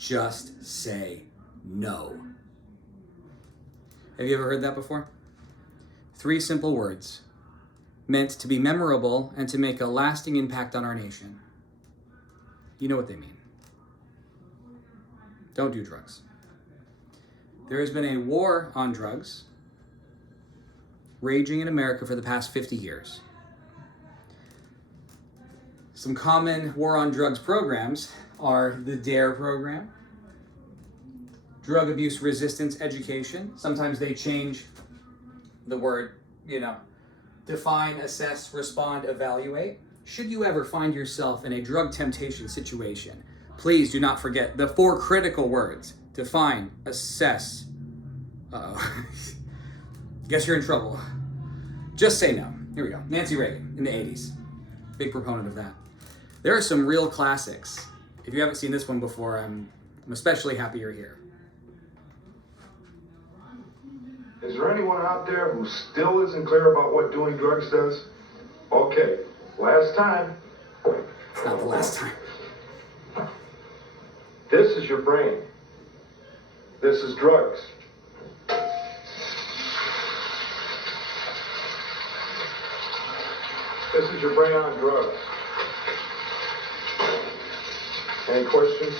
Just say no. Have you ever heard that before? 3 simple words meant to be memorable and to make a lasting impact on our nation. You know what they mean. Don't do drugs. There has been a war on drugs raging in America for the past 50 years. Some common war on drugs programs are the DARE program, drug abuse resistance education. Sometimes they change the word, define, assess, respond, evaluate. Should you ever find yourself in a drug temptation situation, please do not forget the 4 critical words: define, assess. Guess you're in trouble. Just say no. Here we go. Nancy Reagan in the 80s. Big proponent of that. There are some real classics. If you haven't seen this one before, I'm especially happy you're here. Is there anyone out there who still isn't clear about what doing drugs does? Okay, last time. It's not the last time. This is your brain. This is drugs. This is your brain on drugs. Any questions?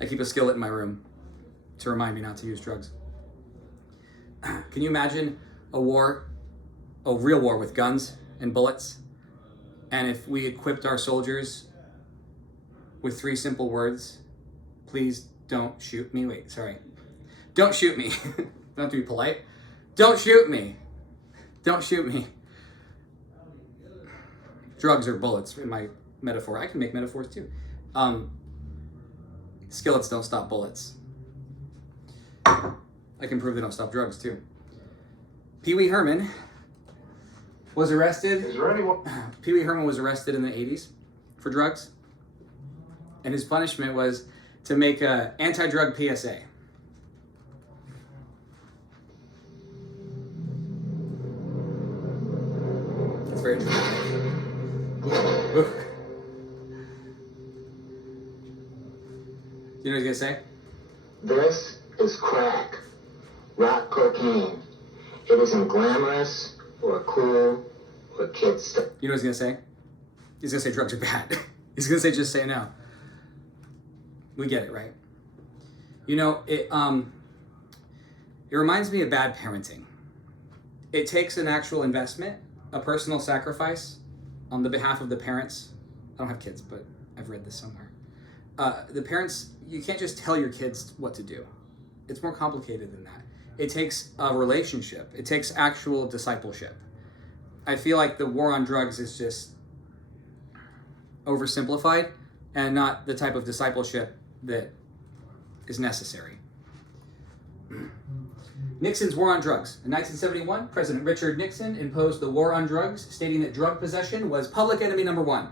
I keep a skillet in my room to remind me not to use drugs. Can you imagine a real war with guns and bullets? And if we equipped our soldiers with 3 simple words: please don't shoot me. Wait, sorry. Don't shoot me. Don't have to be polite. Don't shoot me. Don't shoot me. Drugs are bullets in my metaphor. I can make metaphors too. Skillets don't stop bullets. I can prove they don't stop drugs too. Pee Wee Herman was arrested. Is there anyone? Pee Wee Herman was arrested in the 80s for drugs. And his punishment was to make an anti-drug PSA. It's very dramatic. You know what he's gonna say? This is crack, rock cocaine. It isn't glamorous or cool or kid stuff. You know what he's gonna say? He's gonna say drugs are bad. He's gonna say just say no. We get it, right? It reminds me of bad parenting. It takes an actual investment, a personal sacrifice on the behalf of the parents. I don't have kids, but I've read this somewhere. The parents, you can't just tell your kids what to do. It's more complicated than that. It takes a relationship. It takes actual discipleship. I feel like the war on drugs is just oversimplified and not the type of discipleship that is necessary. Nixon's war on drugs. In 1971, President Richard Nixon imposed the war on drugs, stating that drug possession was public enemy number 1.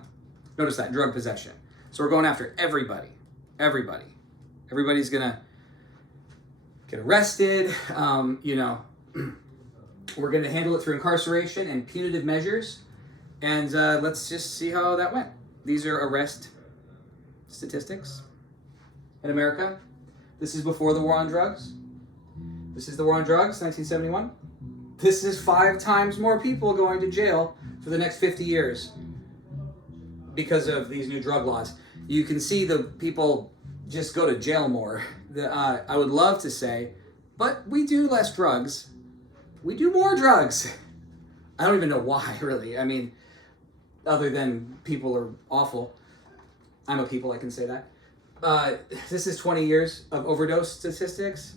Notice that, drug possession. So we're going after everybody. Everybody. Everybody's gonna get arrested. We're gonna handle it through incarceration and punitive measures. And let's just see how that went. These are arrest statistics in America. This is before the war on drugs. This is the war on drugs, 1971. This is 5 times more people going to jail for the next 50 years because of these new drug laws. You can see the people just go to jail more. I would love to say, but we do less drugs. We do more drugs. I don't even know why, really. I mean, other than people are awful. I'm a people, I can say that. This is 20 years of overdose statistics.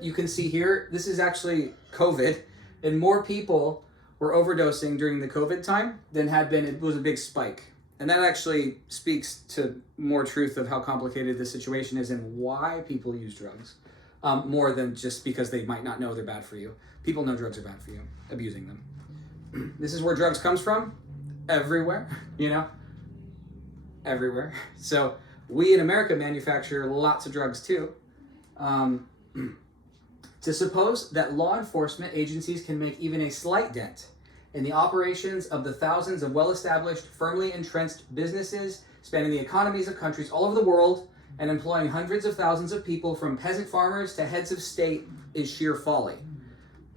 You can see here, this is actually COVID, and more people were overdosing during the COVID time than had been. It was a big spike. And that actually speaks to more truth of how complicated the situation is and why people use drugs, more than just because they might not know they're bad for you. People know drugs are bad for you, abusing them. This is where drugs comes from, everywhere, everywhere. So we in America manufacture lots of drugs too. To suppose that law enforcement agencies can make even a slight dent in the operations of the thousands of well-established, firmly entrenched businesses spanning the economies of countries all over the world and employing hundreds of thousands of people from peasant farmers to heads of state is sheer folly.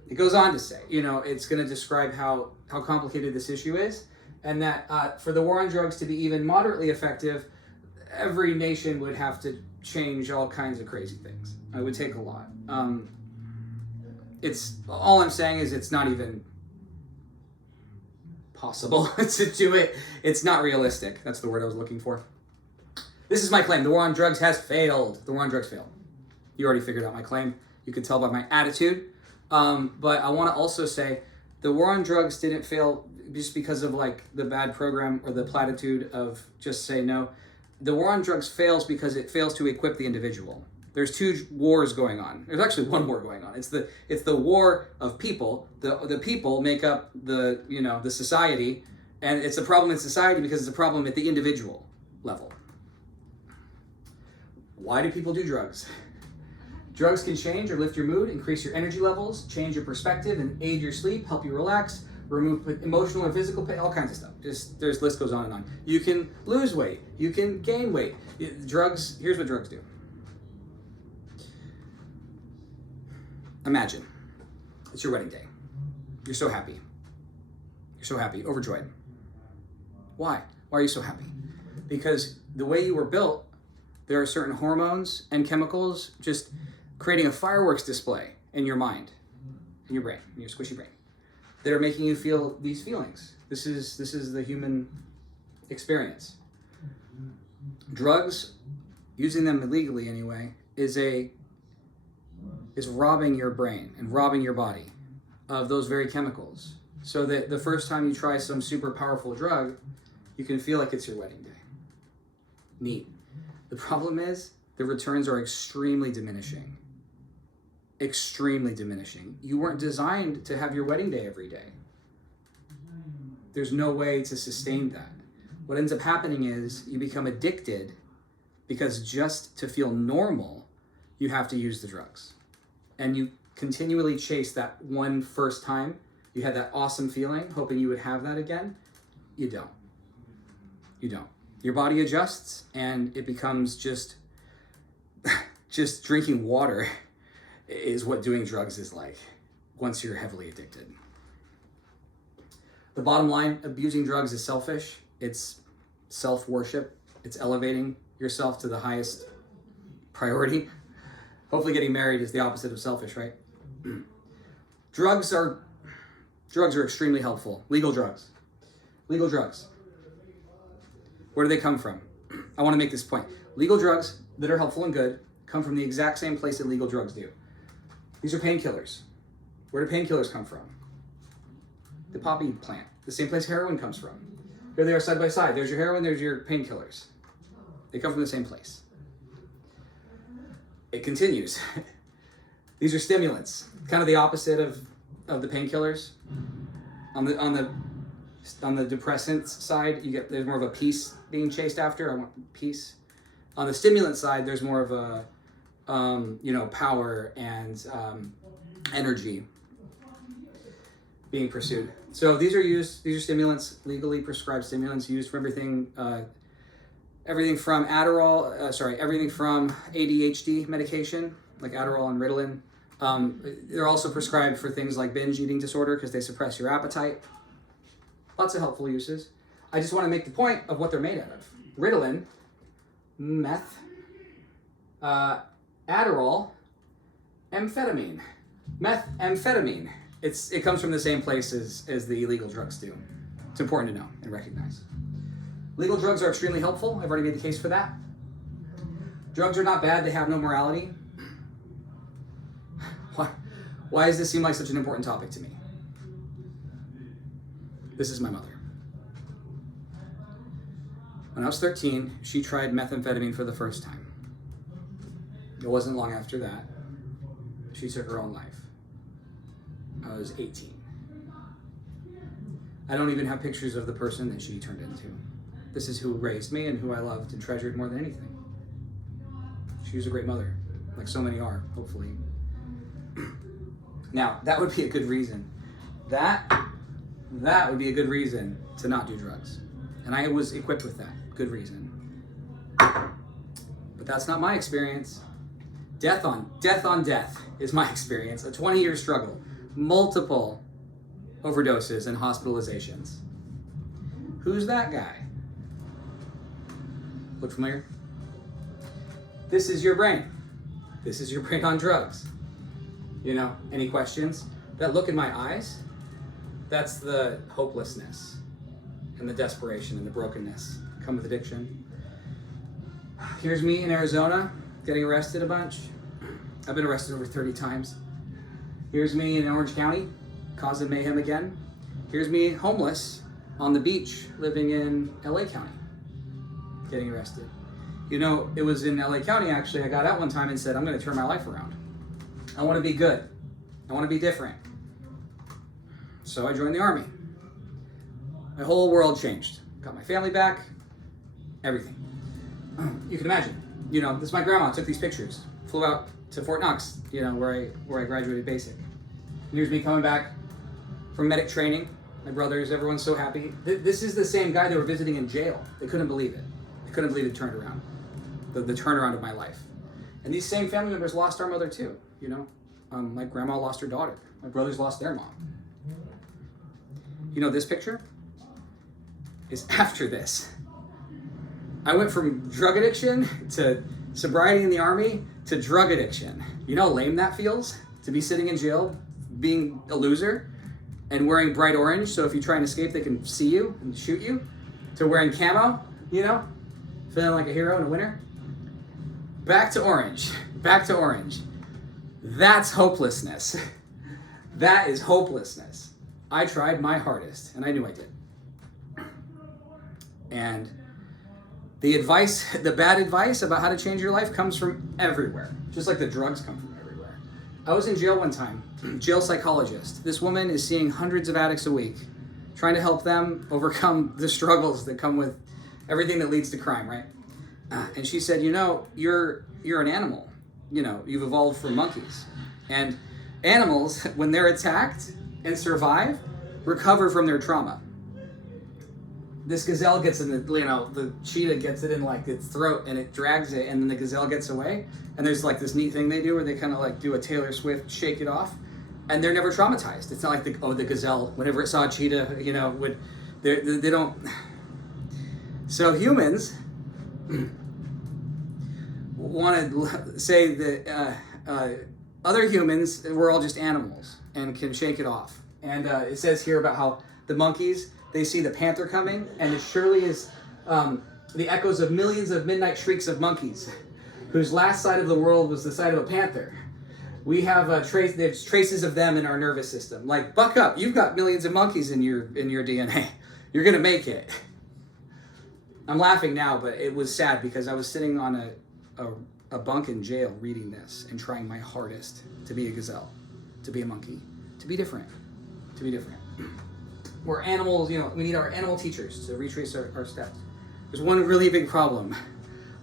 It goes on to say, it's going to describe how complicated this issue is, and that for the war on drugs to be even moderately effective, every nation would have to change all kinds of crazy things. It would take a lot. It's all I'm saying is it's not even possible to do it. It's not realistic. That's the word I was looking for. This is my claim. The war on drugs has failed. The war on drugs failed. You already figured out my claim. You could tell by my attitude. But I want to also say the war on drugs didn't fail just because of like the bad program or the platitude of just say no. The war on drugs fails because it fails to equip the individual. There's two wars going on. There's actually one war going on. It's the war of people. The people make up the society, and it's a problem in society because it's a problem at the individual level. Why do people do drugs? Drugs can change or lift your mood, increase your energy levels, change your perspective, and aid your sleep, help you relax, remove emotional or physical pain, all kinds of stuff. There's list goes on and on. You can lose weight. You can gain weight. Drugs, here's what drugs do. Imagine it's your wedding day. You're so happy. You're so happy, overjoyed. Why? Why are you so happy? Because the way you were built, there are certain hormones and chemicals just creating a fireworks display in your mind, in your brain, in your squishy brain, that are making you feel these feelings. This is the human experience. Drugs, using them illegally anyway, is robbing your brain and robbing your body of those very chemicals, so that the first time you try some super powerful drug, you can feel like it's your wedding day. Neat. The problem is the returns are extremely diminishing. Extremely diminishing. You weren't designed to have your wedding day every day. There's no way to sustain that. What ends up happening is you become addicted because just to feel normal, you have to use the drugs. And you continually chase that one first time you had that awesome feeling, hoping you would have that again. You don't. You don't. Your body adjusts and it becomes just drinking water is what doing drugs is like once you're heavily addicted. The bottom line, abusing drugs is selfish. It's self-worship. It's elevating yourself to the highest priority. Hopefully getting married is the opposite of selfish, right? Drugs are extremely helpful. Legal drugs. Legal drugs. Where do they come from? I want to make this point. Legal drugs that are helpful and good come from the exact same place that legal drugs do. These are painkillers. Where do painkillers come from? The poppy plant. The same place heroin comes from. Here they are side by side. There's your heroin, there's your painkillers. They come from the same place. It continues. These are stimulants, kind of the opposite of the painkillers. On the depressant side, there's more of a peace being chased after. I want peace. On the stimulant side, there's more of a power and energy being pursued. So these are stimulants, legally prescribed stimulants used for everything from everything from ADHD medication, like Adderall and Ritalin. They're also prescribed for things like binge eating disorder because they suppress your appetite. Lots of helpful uses. I just want to make the point of what they're made out of. Ritalin, meth, Adderall, amphetamine. Methamphetamine. It comes from the same place as the illegal drugs do. It's important to know and recognize. Legal drugs are extremely helpful. I've already made the case for that. Drugs are not bad. They have no morality. Why does this seem like such an important topic to me? This is my mother. When I was 13, she tried methamphetamine for the first time. It wasn't long after that, she took her own life. I was 18. I don't even have pictures of the person that she turned into. This is who raised me and who I loved and treasured more than anything. She was a great mother, like so many are, hopefully. Now, that would be a good reason. That that would be a good reason to not do drugs. And I was equipped with that. Good reason. But that's not my experience. Death on death is my experience. A 20-year struggle. Multiple overdoses and hospitalizations. Who's that guy? Look familiar? This is your brain. This is your brain on drugs. You know, any questions? That look in my eyes, that's the hopelessness and the desperation and the brokenness come with addiction. Here's me in Arizona getting arrested a bunch. I've been arrested over 30 times. Here's me in Orange County causing mayhem again. Here's me homeless on the beach living in LA County getting arrested. You know, it was in LA County actually, I got out one time and said, I'm going to turn my life around. I want to be good. I want to be different. So I joined the Army. My whole world changed. Got my family back, everything. You can imagine. You know, this is my grandma took these pictures. Flew out to Fort Knox, you know, where I graduated basic. And here's me coming back from medic training. My brothers, everyone's so happy. This is the same guy they were visiting in jail. They couldn't believe it. They couldn't believe it turned around. The turnaround of my life. And these same family members lost our mother too, you know. My grandma lost her daughter. My brothers lost their mom. You know, this picture is after this. I went from drug addiction to sobriety in the Army to drug addiction. You know how lame that feels? To be sitting in jail, being a loser, and wearing bright orange, so if you try and escape, they can see you and shoot you. To wearing camo, you know, feeling like a hero and a winner. Back to orange. Back to orange. That's hopelessness. That is hopelessness. I tried my hardest, and I knew I did. And the advice, the bad advice about how to change your life comes from everywhere, just like the drugs come from everywhere. I was in jail one time, jail psychologist. This woman is seeing hundreds of addicts a week, trying to help them overcome the struggles that come with everything that leads to crime, right? And she said, you know, you're an animal. You know, you've evolved from monkeys. And animals, when they're attacked and survive, recover from their trauma. This gazelle gets in the cheetah gets it in like its throat and it drags it, and then the gazelle gets away. And there's like this neat thing they do where they kind of like do a Taylor Swift shake it off, and they're never traumatized. It's not like the gazelle, whenever it saw a cheetah, you know, they don't. So humans want to say that other humans, we're all just animals and can shake it off. And it says here about how the monkeys, they see the panther coming, and it surely is the echoes of millions of midnight shrieks of monkeys, whose last sight of the world was the sight of a panther. We have there's traces of them in our nervous system. Like, buck up, you've got millions of monkeys in your DNA. You're gonna make it. I'm laughing now, but it was sad because I was sitting on a bunk in jail reading this and trying my hardest to be a gazelle, to be a monkey, to be different, to be different. We're animals, you know, we need our animal teachers to retrace our steps. There's one really big problem.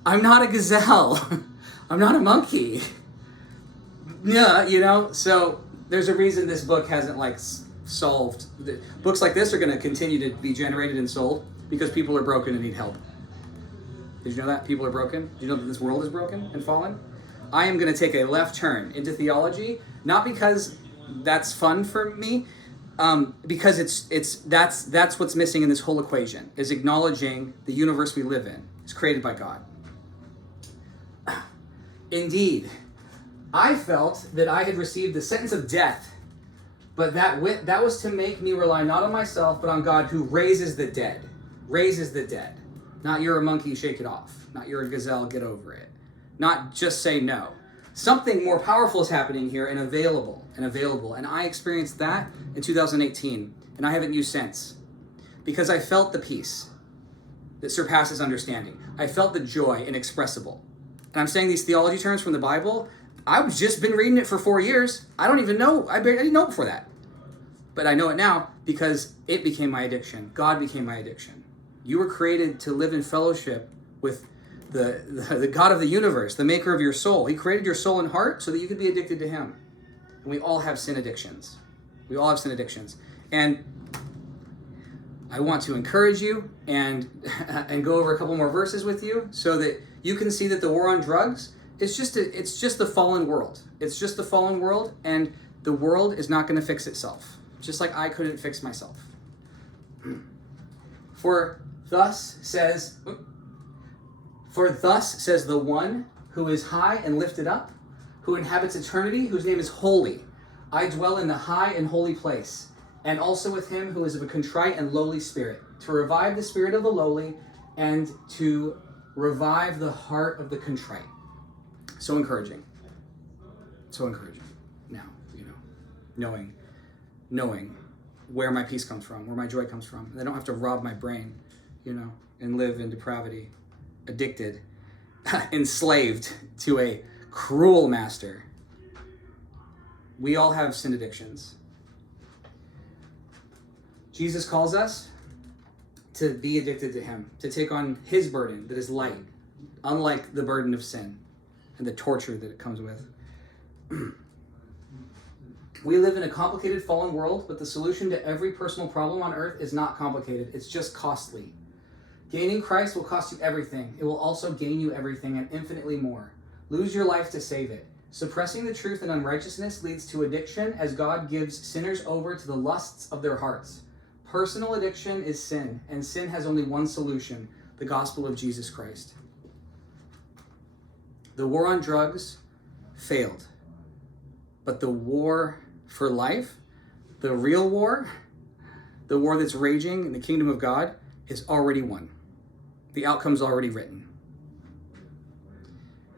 I'm not a gazelle. I'm not a monkey. Yeah, you know, so there's a reason this book hasn't like solved. Books like this are going to continue to be generated and sold because people are broken and need help. Did you know that? People are broken. Did you know that this world is broken and fallen? I am going to take a left turn into theology, not because that's fun for me, because that's what's missing in this whole equation, is acknowledging the universe we live in is created by God. Indeed, I felt that I had received the sentence of death, but that was to make me rely not on myself, but on God who raises the dead. Raises the dead. Not you're a monkey, shake it off. Not you're a gazelle, get over it. Not just say no. Something more powerful is happening here and available. And I experienced that in 2018, and I haven't used since. Because I felt the peace that surpasses understanding. I felt the joy inexpressible. And I'm saying these theology terms from the Bible. I've just been reading it for 4 years. I don't even know. I didn't know it before that. But I know it now because it became my addiction. God became my addiction. You were created to live in fellowship with the God of the universe, the maker of your soul. He created your soul and heart so that you could be addicted to him. And we all have sin addictions. We all have sin addictions. And I want to encourage you and go over a couple more verses with you so that you can see that the war on drugs is it's just the fallen world. It's just the fallen world, and the world is not going to fix itself, just like I couldn't fix myself. For thus says the one who is high and lifted up, who inhabits eternity, whose name is holy. I dwell in the high and holy place, and also with him who is of a contrite and lowly spirit, to revive the spirit of the lowly and to revive the heart of the contrite. So encouraging. So encouraging. Now, knowing where my peace comes from, where my joy comes from. And I don't have to rob my brain, and live in depravity, addicted, enslaved to a cruel master. We all have sin addictions. Jesus calls us to be addicted to him, to take on his burden that is light, unlike the burden of sin and the torture that it comes with. We live in a complicated fallen world, but the solution to every personal problem on earth is not complicated. It's just costly. Gaining Christ will cost you everything. It will also gain you everything and infinitely more. Lose your life to save it. Suppressing the truth and unrighteousness leads to addiction, as God gives sinners over to the lusts of their hearts. Personal addiction is sin, and sin has only one solution: the gospel of Jesus Christ. The war on drugs failed, but the war for life, the real war, the war that's raging in the kingdom of God, is already won. The outcome's already written.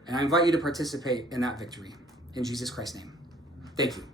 And I invite you to participate in that victory. In Jesus Christ's name. Thank you.